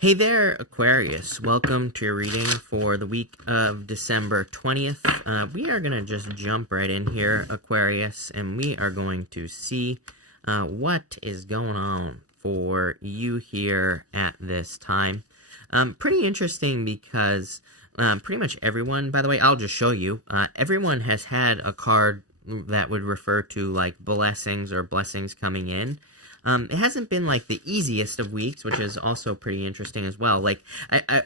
Hey there, Aquarius. Welcome to your reading for the week of December 20th. We are going to just jump right in here, Aquarius, and we are going to see what is going on for you here at this time. Pretty interesting because pretty much everyone, by the way, I'll just show you, everyone has had a card that would refer to like blessings or blessings coming in. It hasn't been like the easiest of weeks, which is also pretty interesting as well. Like,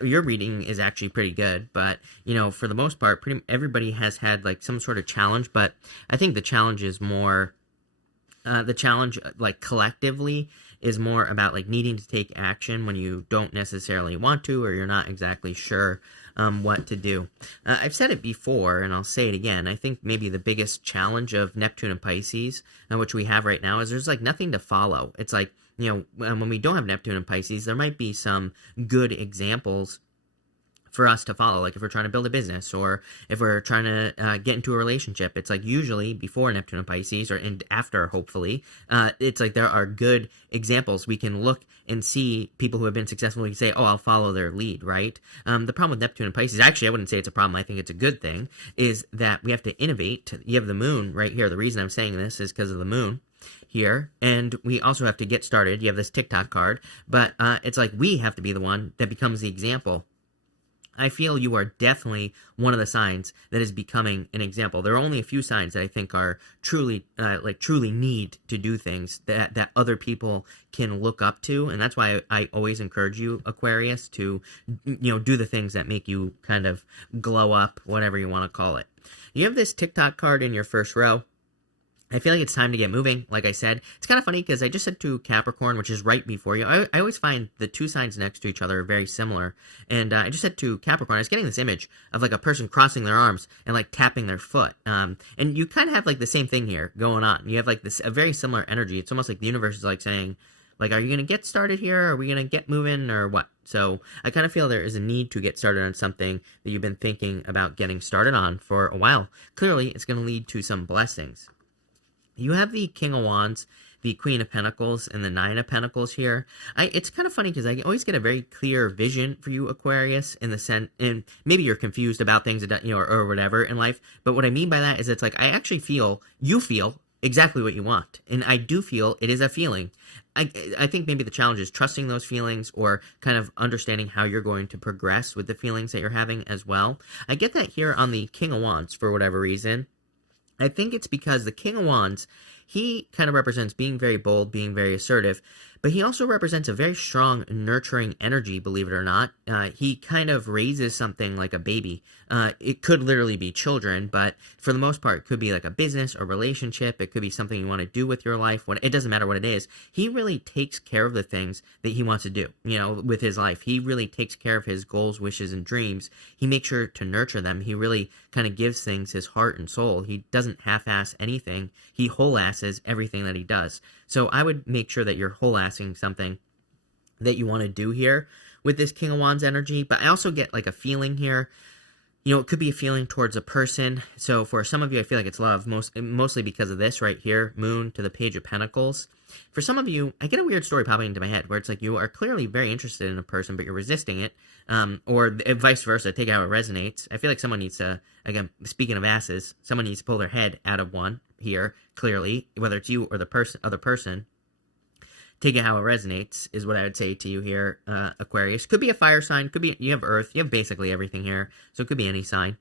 your reading is actually pretty good, but you know, for the most part, pretty everybody has had like some sort of challenge. But I think the challenge is more, like collectively, is more about like needing to take action when you don't necessarily want to, or you're not exactly sure what to do. I've said it before, and I'll say it again. I think maybe the biggest challenge of Neptune and Pisces, which we have right now, is there's like nothing to follow. It's like, you know, when we don't have Neptune and Pisces, there might be some good examples for us to follow, like if we're trying to build a business or if we're trying to get into a relationship. It's like usually before Neptune and Pisces, or after, hopefully, it's like there are good examples. We can look and see people who have been successful. We can say, oh, I'll follow their lead, right? The problem with Neptune and Pisces, actually, I wouldn't say it's a problem. I think it's a good thing, is that we have to innovate. You have the moon right here. The reason I'm saying this is because of the moon here, and we also have to get started. You have this TikTok card, but it's like we have to be the one that becomes the example. I feel you are definitely one of the signs that is becoming an example. There are only a few signs that I think are truly, truly need to do things that other people can look up to, and that's why I always encourage you, Aquarius, to, you know, do the things that make you kind of glow up, whatever you want to call it. You have this TikTok card in your first row. I feel like it's time to get moving. Like I said, it's kind of funny because I just said to Capricorn, which is right before you. I always find the two signs next to each other are very similar. And I just said to Capricorn, I was getting this image of like a person crossing their arms and like tapping their foot. And you kind of have like the same thing here going on. You have like a very similar energy. It's almost like the universe is like saying, like, are you going to get started here? Are we going to get moving or what? So I kind of feel there is a need to get started on something that you've been thinking about getting started on for a while. Clearly, it's going to lead to some blessings. You have the King of Wands, the Queen of Pentacles, and the Nine of Pentacles here. It's kind of funny because I always get a very clear vision for you, Aquarius, in the sense, and maybe you're confused about things, you know, or whatever in life. But what I mean by that is it's like I actually feel, you feel exactly what you want. And I do feel it is a feeling. I think maybe the challenge is trusting those feelings or kind of understanding how you're going to progress with the feelings that you're having as well. I get that here on the King of Wands for whatever reason. I think it's because the King of Wands, he kind of represents being very bold, being very assertive, but he also represents a very strong, nurturing energy, believe it or not. He kind of raises something like a baby. It could literally be children, but for the most part, it could be like a business or relationship. It could be something you want to do with your life. It doesn't matter what it is. He really takes care of the things that he wants to do, you know, with his life. He really takes care of his goals, wishes, and dreams. He makes sure to nurture them. He really kind of gives things his heart and soul. He doesn't half-ass anything. He whole-asses everything that he does. So I would make sure that you're whole-assing something that you want to do here with this King of Wands energy. But I also get like a feeling here. You know, it could be a feeling towards a person. So for some of you, I feel like it's love, mostly because of this right here, Moon to the Page of Pentacles. For some of you, I get a weird story popping into my head where it's like you are clearly very interested in a person, but you're resisting it, or vice versa. Take it how it resonates. I feel like someone needs to, again, speaking of asses, someone needs to pull their head out of one here, clearly, whether it's you or the other person. Take it how it resonates is what I would say to you here, Aquarius. Could be a fire sign. Could be, you have Earth. You have basically everything here. So it could be any sign.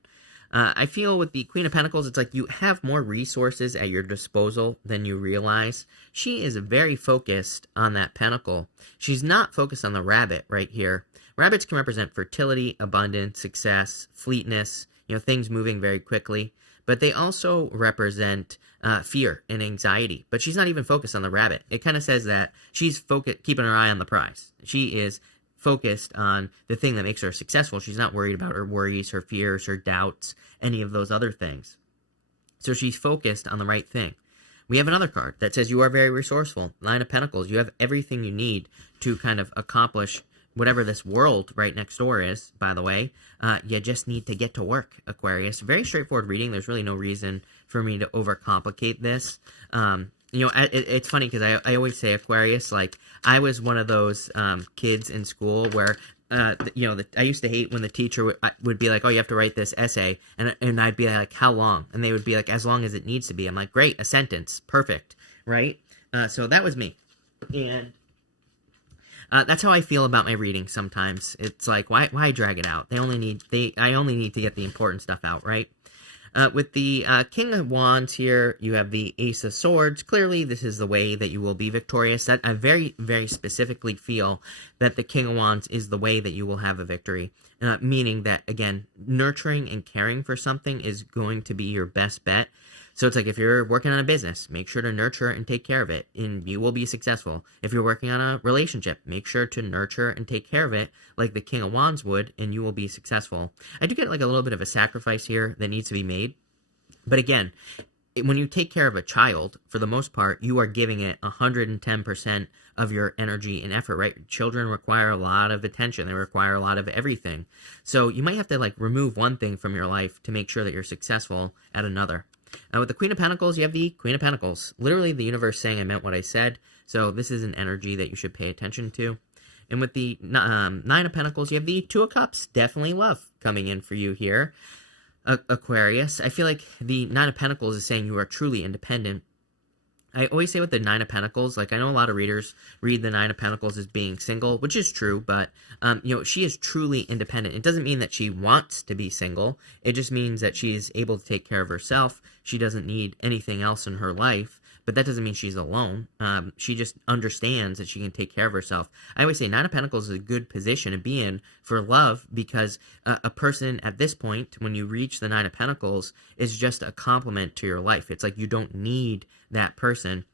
I feel with the Queen of Pentacles, it's like you have more resources at your disposal than you realize. She is very focused on that pentacle. She's not focused on the rabbit right here. Rabbits can represent fertility, abundance, success, fleetness, you know, things moving very quickly. But they also represent fear and anxiety. But she's not even focused on the rabbit. It kind of says that she's keeping her eye on the prize. She is focused on the thing that makes her successful. She's not worried about her worries, her fears, her doubts, any of those other things. So she's focused on the right thing. We have another card that says you are very resourceful. Nine of Pentacles. You have everything you need to kind of accomplish whatever this world right next door is, by the way. You just need to get to work, Aquarius. Very straightforward reading. There's really no reason for me to overcomplicate this. It's funny because I always say Aquarius, like, I was one of those kids in school where, I used to hate when the teacher would be like, oh, you have to write this essay. And I'd be like, how long? And they would be like, as long as it needs to be. I'm like, great, a sentence. Perfect. Right? So that was me. And that's how I feel about my reading sometimes. It's like, why drag it out? I only need to get the important stuff out, right? With the King of Wands here, you have the Ace of Swords. Clearly, this is the way that you will be victorious. That I very, very specifically feel that the King of Wands is the way that you will have a victory. Meaning that, again, nurturing and caring for something is going to be your best bet. So it's like, if you're working on a business, make sure to nurture and take care of it, and you will be successful. If you're working on a relationship, make sure to nurture and take care of it like the King of Wands would, and you will be successful. I do get like a little bit of a sacrifice here that needs to be made. But again, when you take care of a child, for the most part, you are giving it 110% of your energy and effort, right? Children require a lot of attention. They require a lot of everything. So you might have to like remove one thing from your life to make sure that you're successful at another. With the Queen of Pentacles, you have the Queen of Pentacles. Literally, the universe saying I meant what I said. So this is an energy that you should pay attention to. And with the Nine of Pentacles, you have the Two of Cups. Definitely love coming in for you here, Aquarius. I feel like the Nine of Pentacles is saying you are truly independent. I always say with the Nine of Pentacles, like, I know a lot of readers read the Nine of Pentacles as being single, which is true, but, she is truly independent. It doesn't mean that she wants to be single. It just means that she is able to take care of herself. She doesn't need anything else in her life, but that doesn't mean she's alone. She just understands that she can take care of herself. I always say Nine of Pentacles is a good position to be in for love, because a person at this point, when you reach the Nine of Pentacles, is just a complement to your life. It's like you don't need that person.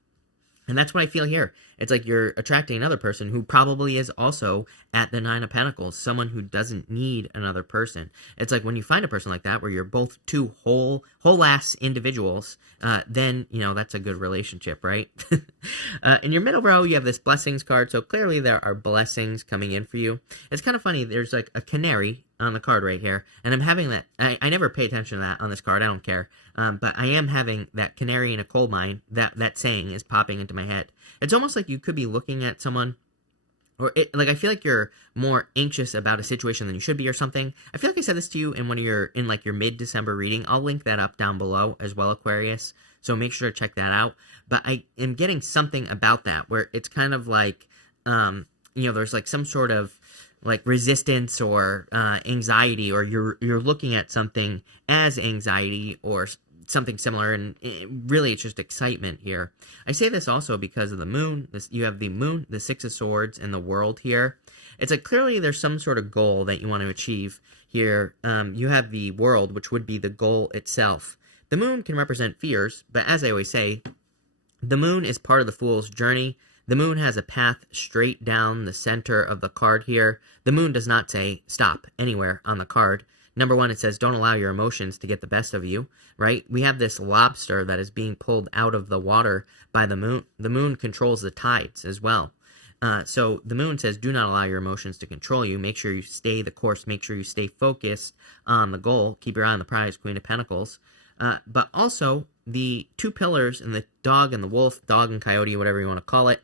And that's what I feel here. It's like you're attracting another person who probably is also at the Nine of Pentacles, someone who doesn't need another person. It's like when you find a person like that, where you're both two whole-ass individuals, then, that's a good relationship, right? In your middle row, you have this Blessings card, so clearly there are blessings coming in for you. It's kind of funny, there's like a canary on the card right here, and I'm having that, I never pay attention to that on this card, I don't care, but I am having that canary in a coal mine, that saying is popping into my head. It's almost like you could be looking at someone, or I feel like you're more anxious about a situation than you should be or something. I feel like I said this to you in your mid-December reading. I'll link that up down below as well, Aquarius, so make sure to check that out. But I am getting something about that where it's kind of like, there's like some sort of like resistance or anxiety, or you're looking at something as anxiety or something similar, and really it's just excitement here. I say this also because of the moon. You have the moon, the Six of Swords, and the World here. It's like clearly there's some sort of goal that you want to achieve here. You have the World, which would be the goal itself. The moon can represent fears, but as I always say, the moon is part of the fool's journey. The moon has a path straight down the center of the card here. The moon does not say stop anywhere on the card. Number one, it says don't allow your emotions to get the best of you, right? We have this lobster that is being pulled out of the water by the moon. The moon controls the tides as well. So the moon says do not allow your emotions to control you. Make sure you stay the course. Make sure you stay focused on the goal. Keep your eye on the prize, Queen of Pentacles. But also, the two pillars and the dog and the wolf, dog and coyote, whatever you want to call it,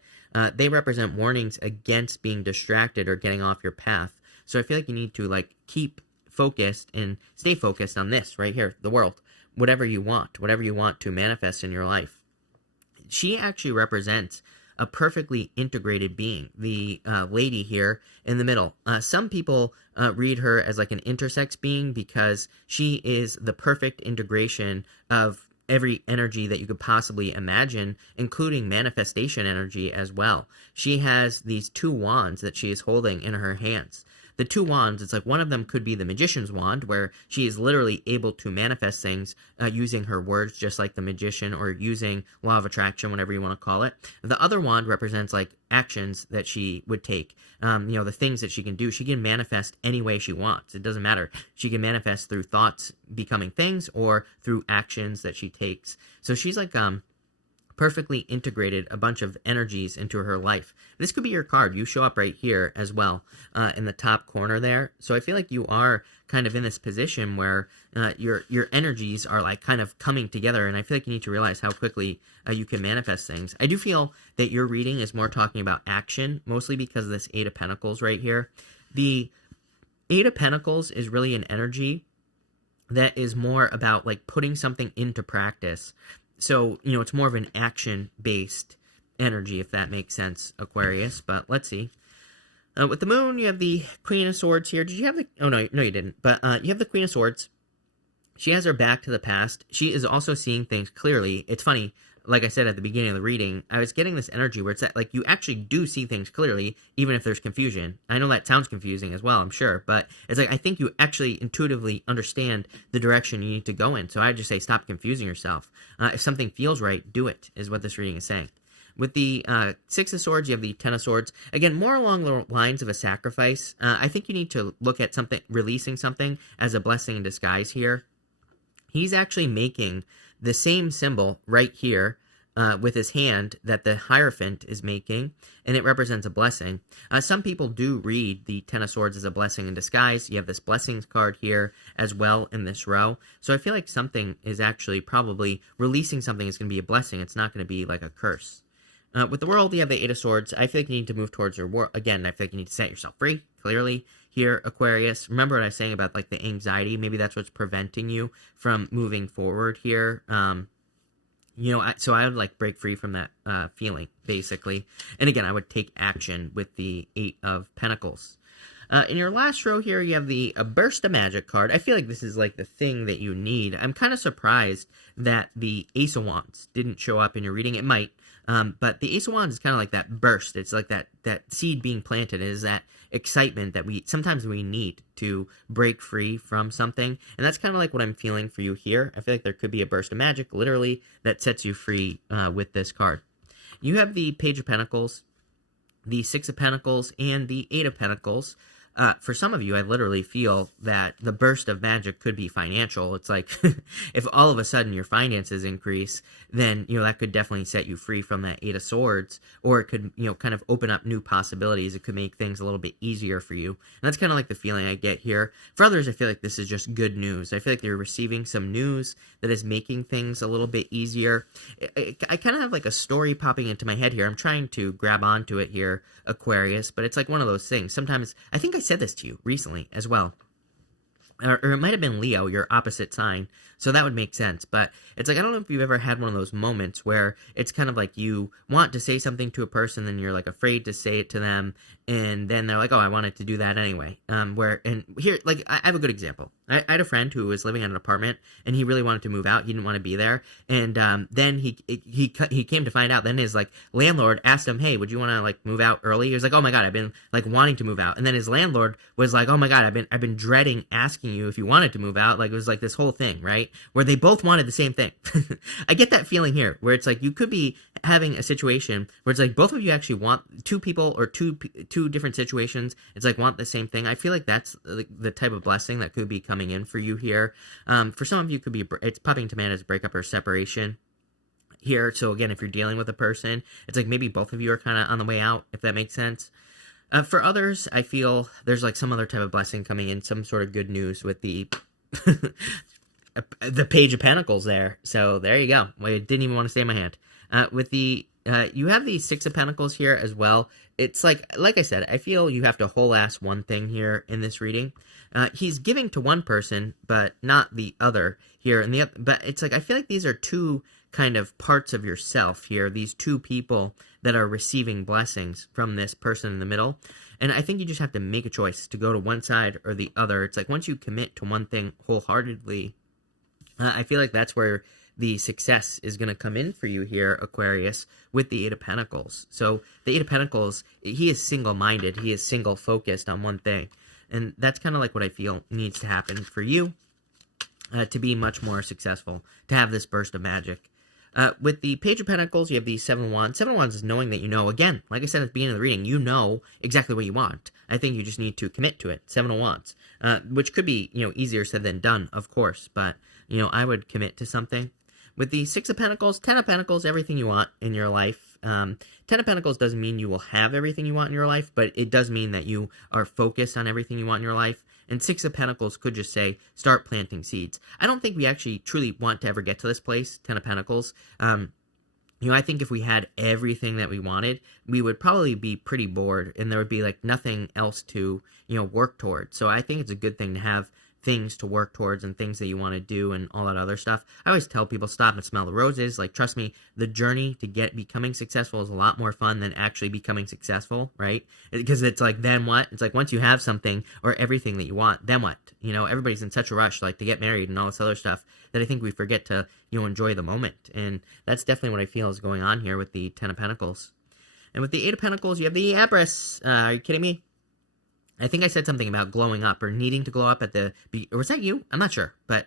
they represent warnings against being distracted or getting off your path. So I feel like you need to keep focused and stay focused on this right here, the World. Whatever you want to manifest in your life. She actually represents a perfectly integrated being, the lady here in the middle. Some people read her as like an intersex being because she is the perfect integration of every energy that you could possibly imagine, including manifestation energy as well. She has these two wands that she is holding in her hands. The two wands, it's like one of them could be the magician's wand, where she is literally able to manifest things using her words, just like the magician, or using law of attraction, whatever you want to call it. The other wand represents like actions that she would take, the things that she can do. She can manifest any way she wants. It doesn't matter. She can manifest through thoughts becoming things or through actions that she takes. So she's like perfectly integrated a bunch of energies into her life. This could be your card. You show up right here as well, in the top corner there. So I feel like you are kind of in this position where your energies are like kind of coming together, and I feel like you need to realize how quickly you can manifest things. I do feel that your reading is more talking about action, mostly because of this Eight of Pentacles right here. The Eight of Pentacles is really an energy that is more about like putting something into practice. So, it's more of an action-based energy, if that makes sense, Aquarius. But let's see. With the moon, you have the Queen of Swords here. Did you have the... Oh, no, you didn't. But you have the Queen of Swords. She has her back to the past. She is also seeing things clearly. It's funny. Like I said at the beginning of the reading, I was getting this energy where it's that, like, you actually do see things clearly, even if there's confusion. I know that sounds confusing as well, I'm sure, but it's like, I think you actually intuitively understand the direction you need to go in. So I just say, stop confusing yourself. If something feels right, do it, is what this reading is saying. With the Six of Swords, you have the Ten of Swords. Again, more along the lines of a sacrifice. I think you need to look at something, releasing something as a blessing in disguise here. He's actually making the same symbol right here with his hand that the Hierophant is making, and it represents a blessing. Some people do read the Ten of Swords as a blessing in disguise. You have this blessings card here as well in this row. So I feel like something is actually probably releasing something is going to be a blessing. It's not going to be like a curse. With the World, you have the Eight of Swords. I feel like you need to move towards your world. Again, I feel like you need to set yourself free, clearly. Here, Aquarius, remember what I was saying about like the anxiety? Maybe that's what's preventing you from moving forward here. So I would like break free from that feeling, basically. And again, I would take action with the Eight of Pentacles. In your last row here, you have the Burst of Magic card. I feel like this is like the thing that you need. I'm kind of surprised that the Ace of Wands didn't show up in your reading. It might. But the Ace of Wands is kind of like that burst. It's like that seed being planted. It is that excitement that sometimes we need to break free from something. And that's kind of like what I'm feeling for you here. I feel like there could be a burst of magic, literally, that sets you free with this card. You have the Page of Pentacles, the Six of Pentacles, and the Eight of Pentacles. For some of you, I literally feel that the burst of magic could be financial. It's like, if all of a sudden your finances increase, then, that could definitely set you free from that Eight of Swords, or it could, kind of open up new possibilities. It could make things a little bit easier for you. And that's kind of like the feeling I get here. For others, I feel like this is just good news. I feel like you're receiving some news that is making things a little bit easier. I kind of have like a story popping into my head here. I'm trying to grab onto it here, Aquarius, but it's like one of those things. Sometimes, I think I said this to you recently as well, or it might have been Leo, your opposite sign, so that would make sense. But it's like, I don't know if you've ever had one of those moments where it's kind of like you want to say something to a person, and you're like afraid to say it to them, and then they're like, oh, I wanted to do that anyway. And here, like, I have a good example. I had a friend who was living in an apartment, and he really wanted to move out. He didn't want to be there, and then he came to find out. Then his like landlord asked him, "Hey, would you want to like move out early?" He was like, "Oh my god, I've been like wanting to move out." And then his landlord was like, "Oh my god, I've been dreading asking you if you wanted to move out." Like, it was like this whole thing, right? Where they both wanted the same thing. I get that feeling here, where it's like you could be having a situation where it's like both of you actually want two people or two different situations. It's like want the same thing. I feel like that's the type of blessing that could be coming in for you here. For some of you, could be it's popping to man as breakup or separation here. So again, if you're dealing with a person, it's like maybe both of you are kind of on the way out, if that makes sense. For others, I feel there's like some other type of blessing coming in, some sort of good news with the the Page of Pentacles there. So there you go. I didn't even want to stay in my hand. With the you have the Six of Pentacles here as well. It's like I said, I feel you have to whole ass one thing here in this reading. He's giving to one person, but not the other here. But it's like, I feel like these are two kind of parts of yourself here. These two people that are receiving blessings from this person in the middle. And I think you just have to make a choice to go to one side or the other. It's like once you commit to one thing wholeheartedly, I feel like that's where the success is going to come in for you here, Aquarius, with the Eight of Pentacles. So the Eight of Pentacles, he is single-minded. He is single-focused on one thing. And that's kind of like what I feel needs to happen for you to be much more successful, to have this burst of magic. With the Page of Pentacles, you have the Seven of Wands. Seven of Wands is knowing that you know. Again, like I said at the beginning of the reading, you know exactly what you want. I think you just need to commit to it. Seven of Wands, which could be, easier said than done, of course. But, I would commit to something. with the Six of Pentacles, Ten of Pentacles, everything you want in your life. Ten of Pentacles doesn't mean you will have everything you want in your life, but it does mean that you are focused on everything you want in your life. And Six of Pentacles could just say, start planting seeds. I don't think we actually truly want to ever get to this place, Ten of Pentacles. I think if we had everything that we wanted, we would probably be pretty bored, and there would be, like, nothing else to, work towards. So I think it's a good thing to have things to work towards and things that you want to do and all that other stuff. I always tell people, stop and smell the roses. Like, trust me, the journey to becoming successful is a lot more fun than actually becoming successful, right? Because it's like, then what? It's like, once you have something or everything that you want, then what? Everybody's in such a rush, like, to get married and all this other stuff, that I think we forget to, enjoy the moment. And that's definitely what I feel is going on here with the Ten of Pentacles. And with the Eight of Pentacles, you have the Empress. Are you kidding me? I think I said something about glowing up or needing to glow up or was that you? I'm not sure. But,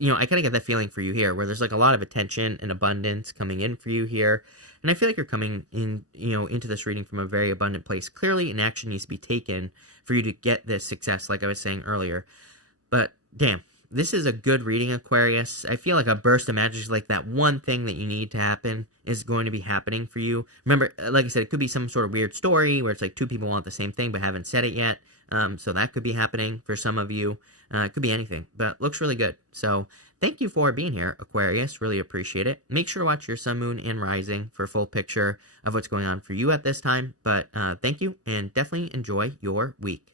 I kind of get that feeling for you here where there's like a lot of attention and abundance coming in for you here. And I feel like you're coming in, into this reading from a very abundant place. Clearly, an action needs to be taken for you to get this success, like I was saying earlier. But, damn, this is a good reading, Aquarius. I feel like a burst of magic is like that one thing that you need to happen is going to be happening for you. Remember, like I said, it could be some sort of weird story where it's like two people want the same thing but haven't said it yet. So that could be happening for some of you. It could be anything, but looks really good. So thank you for being here, Aquarius. Really appreciate it. Make sure to watch your sun, moon, and rising for a full picture of what's going on for you at this time. But thank you, and definitely enjoy your week.